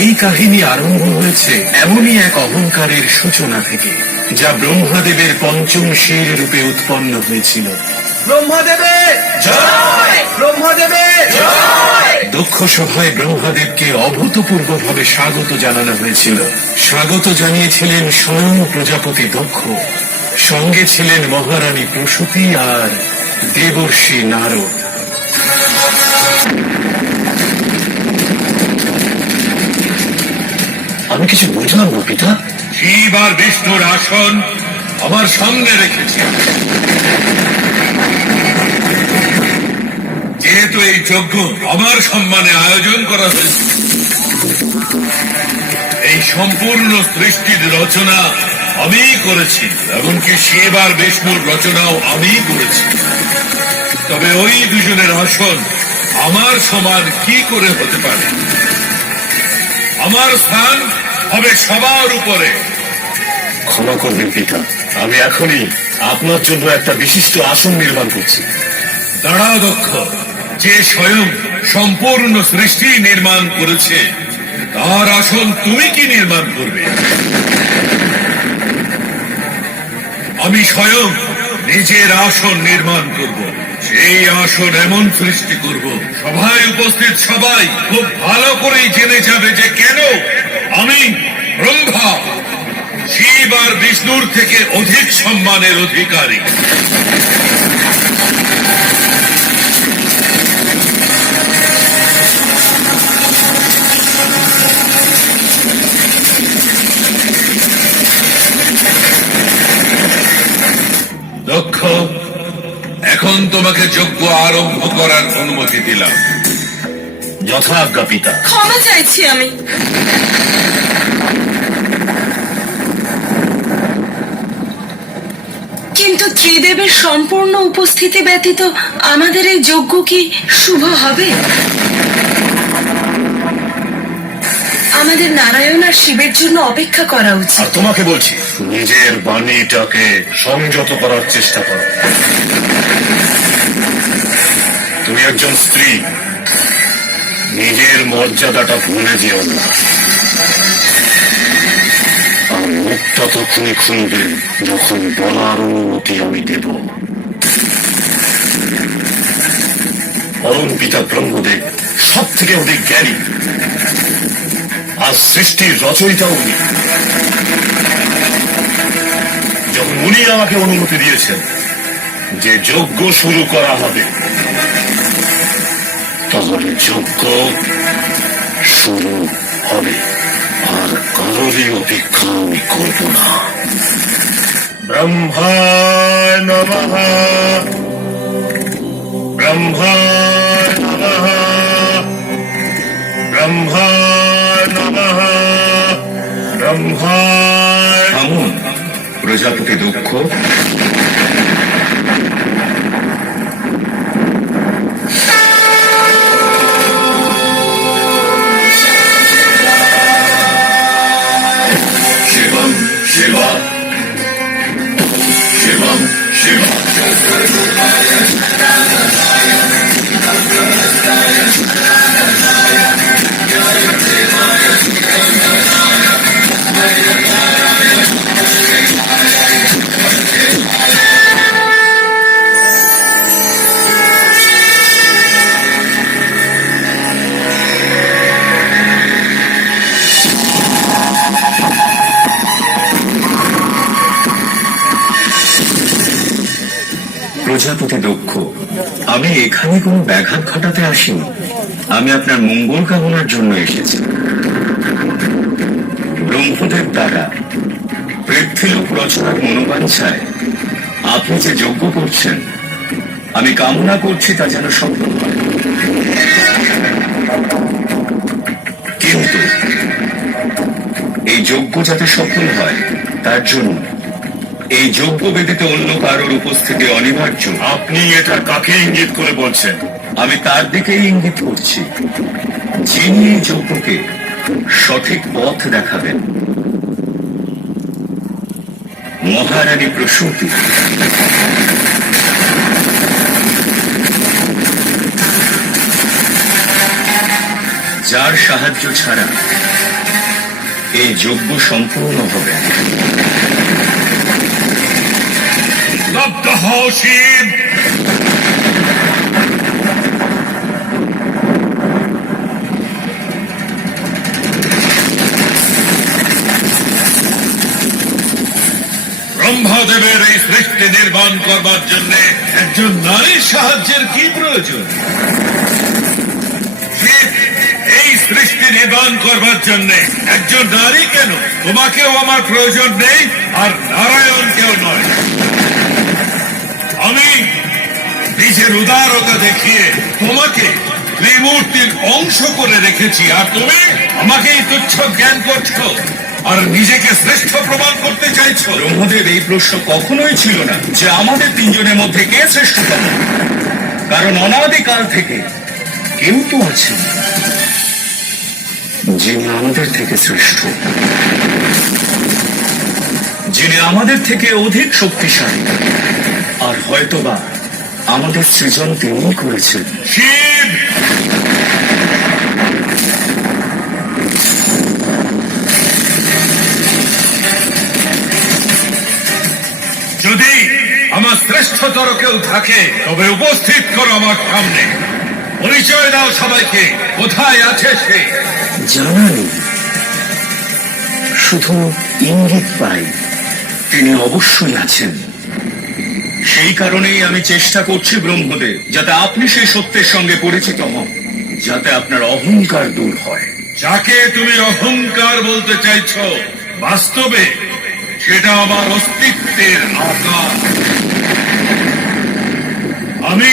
এই কাহিনী আরম্ভ হয়েছে এমনই এক অহংকারের সূচনা থেকে, যা ব্রহ্মাদেবের পঞ্চম শির রূপে উৎপন্ন হয়েছিল। ব্রহ্মদেবের জয়! ব্রহ্মদেবের জয়! দক্ষ সভায় ব্রহ্মাদেবকে অভূতপূর্বভাবে স্বাগত জানানো হয়েছিল। স্বাগত জানিয়েছিলেন স্বয়ং প্রজাপতি দক্ষ, সঙ্গে ছিলেন মহারানী প্রসূতি আর দেবর্ষি নারদ। আমি কিছু বুঝলাম না পিতা। শিব আর বিষ্ণুর আসন আমার সামনে রেখেছি। যেহেতু এই যজ্ঞ আমার সম্মানে আয়োজন করা হয়েছে, এই সম্পূর্ণ সৃষ্টির রচনা আমিই করেছি, এমনকি শিব আর বিষ্ণুর রচনাও আমিই করেছি। তবে ওই দুজনের আসন আমার সমান কি করে হতে পারে? আমার স্থান হবে সবার উপরে। ক্ষমা করবেন পিতা, আমি এখনই আপনার জন্য একটা বিশিষ্ট আসন নির্মাণ করছি। দাঁড়াও দক্ষ, যে স্বয়ং সম্পূর্ণ সৃষ্টি নির্মাণ করেছে তার আসন তুমি কি নির্মাণ করবে? আমি স্বয়ং নিজের আসন নির্মাণ করব। সেই আসন এমন সৃষ্টি করব, সভায় উপস্থিত সবাই খুব ভালো করেই জেনে যাবে যে কেন আমি ব্রহ্মা শিব আর বিষ্ণুর থেকে অধিক সম্মানের অধিকারী। দক্ষ, এখন তোমাকে যজ্ঞ আরম্ভ করার অনুমতি দিলাম। যথাজ্ঞা পিতা। ক্ষমা চাইছি আমি। কিন্তু ত্রিদেবের সম্পূর্ণ উপস্থিতি ব্যতীত আমাদের এই যজ্ঞ কি শুভ হবে? আমাদের নারায়ণ আর শিবের জন্য অপেক্ষা করা উচিত। আর তোমাকে বলছি, নিজের বাণীটাকে সংযত করার চেষ্টা করো। তুমি একজন স্ত্রী, নিজের মর্যাদাটা ভুলে যেও না। আর মুখটা তখনই খুলবে যখন বলার অনুমতি আমি দেব। পরম পিতা ব্রহ্মদেব সব থেকে অধিক জ্ঞানী, আর সৃষ্টির রচয়িতা উনি। যখন উনি আমাকে অনুমতি দিয়েছেন যে যজ্ঞ শুরু করা হবে, তাহলে যজ্ঞ শুরু হবে, আর কারোরই অপেক্ষা আমি করব না। ব্রহ্মায় নমঃ, ব্রহ্মায় নমঃ, ব্রহ্মায় নমঃ, ব্রহ্মায়। থামুন প্রজাপতি দক্ষ। শিবম শিবা, শিবম শিবা। প্রজাপতি দক্ষ, আমি এখানে কোনো ব্যাঘাত ঘটাতে আসিনি। আমি আপনার মঙ্গল কামনার জন্য এসেছি। ব্রহ্মদেব দ্বারা পৃথ্বীলোক রচনার মনোবাঞ্ছায় আপনি যে যজ্ঞ করছেন, আমি কামনা করছি তা যেন সফল হয়। কিন্তু এই যজ্ঞ যাতে সফল হয়, তার জন্য এই যজ্ঞ ব্যতীত অন্য কারোর উপস্থিতি অনিবার্য। আপনি এটা কাকে ইঙ্গিত করে বলছেন? আমি তার দিকেই ইঙ্গিত করছি, যিনি এই যজ্ঞকে সঠিক পথ দেখাবেন। মহারানী প্রসূতি। যার সাহায্য ছাড়া এই যজ্ঞ সম্পূর্ণ হবে না। স্তব্ধ হও শিব। ব্রহ্মদেবের এই সৃষ্টি নির্মাণ করবার জন্য একজন নারীর সাহায্যের কি প্রয়োজন? শিব, এই সৃষ্টি নির্মাণ করবার জন্য একজন নারী কেন? তোমাকেও আমার প্রয়োজন নেই, আর নারায়ণকেও নয়। আমি নিজের উদারতা দেখিয়ে তোমাকে ত্রিমূর্তির অংশ করে রেখেছি, আর তুমি আমাকেই তুচ্ছ জ্ঞান করছো আর নিজেকে শ্রেষ্ঠ প্রমাণ করতে চাইছো। ব্রহ্মদেব, এই প্রশ্ন কখনোই ছিল না যে আমাদের তিনজনের মধ্যে কে শ্রেষ্ঠতম, কারণ অনাদিকাল থেকে কেউ তো আছে যিনি আমাদের থেকে শ্রেষ্ঠ, যিনি আমাদের থেকে অধিক শক্তিশালী, আর হয়তোবা আমাদের সৃজন তিনিই করেছেন। শিব, যদি আমার শ্রেষ্ঠতর কেউ থাকে তবে উপস্থিত করো আমার সামনে। পরিচয় দাও সবাইকে, কোথায় আছে সে? জানা নেই, শুধু ইঙ্গিত পাই তিনি অবশ্যই আছেন। সেই কারণেই আমি চেষ্টা করছি ব্রহ্মদেব, যাতে আপনি সেই সত্যের সঙ্গে পরিচিত হন, যাতে আপনার অহংকার দূর হয়। যাকে তুমি অহংকার বলতে চাইছো, বাস্তবে সেটা আমার অস্তিত্বের আকার। আমি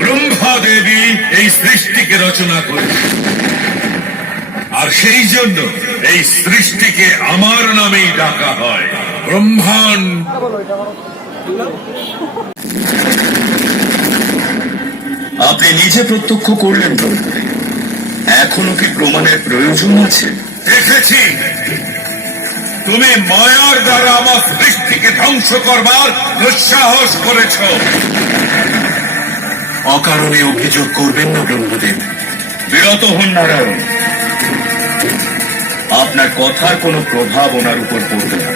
ব্রহ্মা দেবী এই সৃষ্টিকে রচনা করেছি, আর সেই জন্য এই সৃষ্টিকে আমার নামেই ডাকা হয়। ব্রহ্মাণ্ড। আপনি নিজে প্রত্যক্ষ করলেন ব্রহ্মদেব, এখনো কি প্রমাণের প্রয়োজন আছে? দেখেছি তুমি মায়ার দ্বারা আমার সৃষ্টিকে ধ্বংস করবার দুঃসাহস করেছ। অকারণে অভিযোগ করবেন না ব্রহ্মদেব, বিরত হন নারায়ণ। আপনার কথার কোনো প্রভাব ওনার উপর পড়বে না,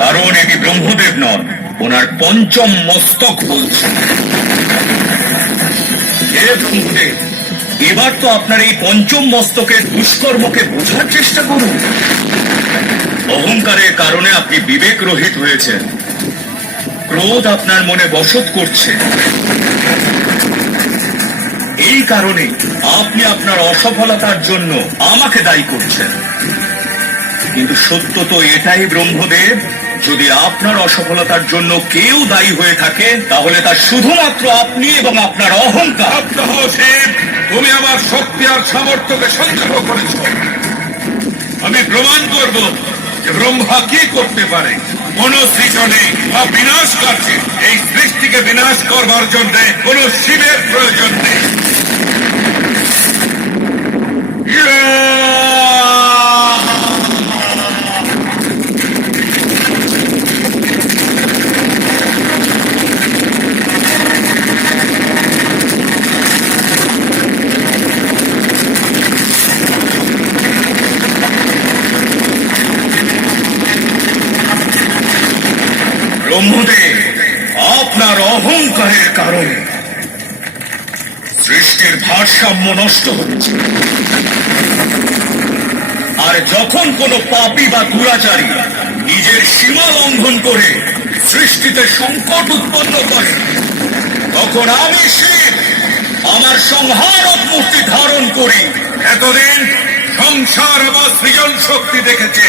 কারণ এটি ব্রহ্মদেব নন, ওনার পঞ্চম মস্তক বলছে। হে ব্রহ্মদেব, এবার তো আপনার এই পঞ্চম মস্তকের দুষ্কর্মকে বোঝার চেষ্টা করুন। অহংকারের কারণে আপনি বিবেক রহিত হয়েছেন, ক্রোধ আপনার মনে বসত করছে। এই কারণে আপনি আপনার অসফলতার জন্য আমাকে দায়ী করছেন। কিন্তু সত্য তো এটাই ব্রহ্মদেব, যদি আপনার অসফলতার জন্য কেউ দায়ী হয়ে থাকে তাহলে তা শুধুমাত্র আপনি এবং আপনার অহংকার। শিব, তুমি আমার শক্তি আর সামর্থ্যকে সন্দেহ করেছ। আমি প্রমাণ করব যে ব্রহ্মা কি করতে পারে। কোন সৃজনে বা বিনাশ কার্যে এই সৃষ্টিকে বিনাশ করবার জন্য কোন শিবের প্রয়োজন নেই। ব্রহ্মদেব, আপনার অহংকারের কারণে সৃষ্টির ভারসাম্য নষ্ট হচ্ছে, আর যখন কোনো পাপী বা দুরাচারী নিজের সীমা লঙ্ঘন করে সৃষ্টিতে সংকট উৎপন্ন করে, তখন আমি শিব আমার সংহারক মূর্তি ধারণ করি। এতদিন সংসার আমার সৃজন শক্তি দেখেছে,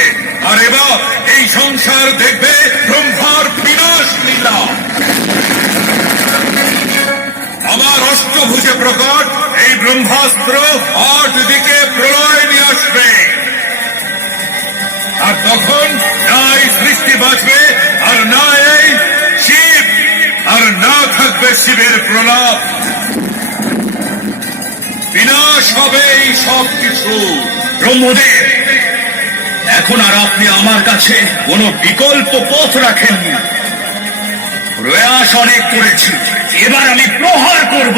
আর এবার এই সংসার দেখবে ব্রহ্মার বিনাশ লীলা। আমার অষ্টভুজে প্রকট এই ব্রহ্মাস্ত্র 8 দিকে প্রলয় নিয়ে আসবে, আর তখন না এই সৃষ্টি বাঁচবে, আর না এই শিব, আর না থাকবে শিবের প্রলাপ। বিনাশ হবে এই সব কিছু। ব্রহ্মদেব, এখন আর আপনি আমার কাছে কোনো বিকল্প পথ রাখেননি। প্রয়াস অনেক করেছি, এবার আমি প্রহার করব।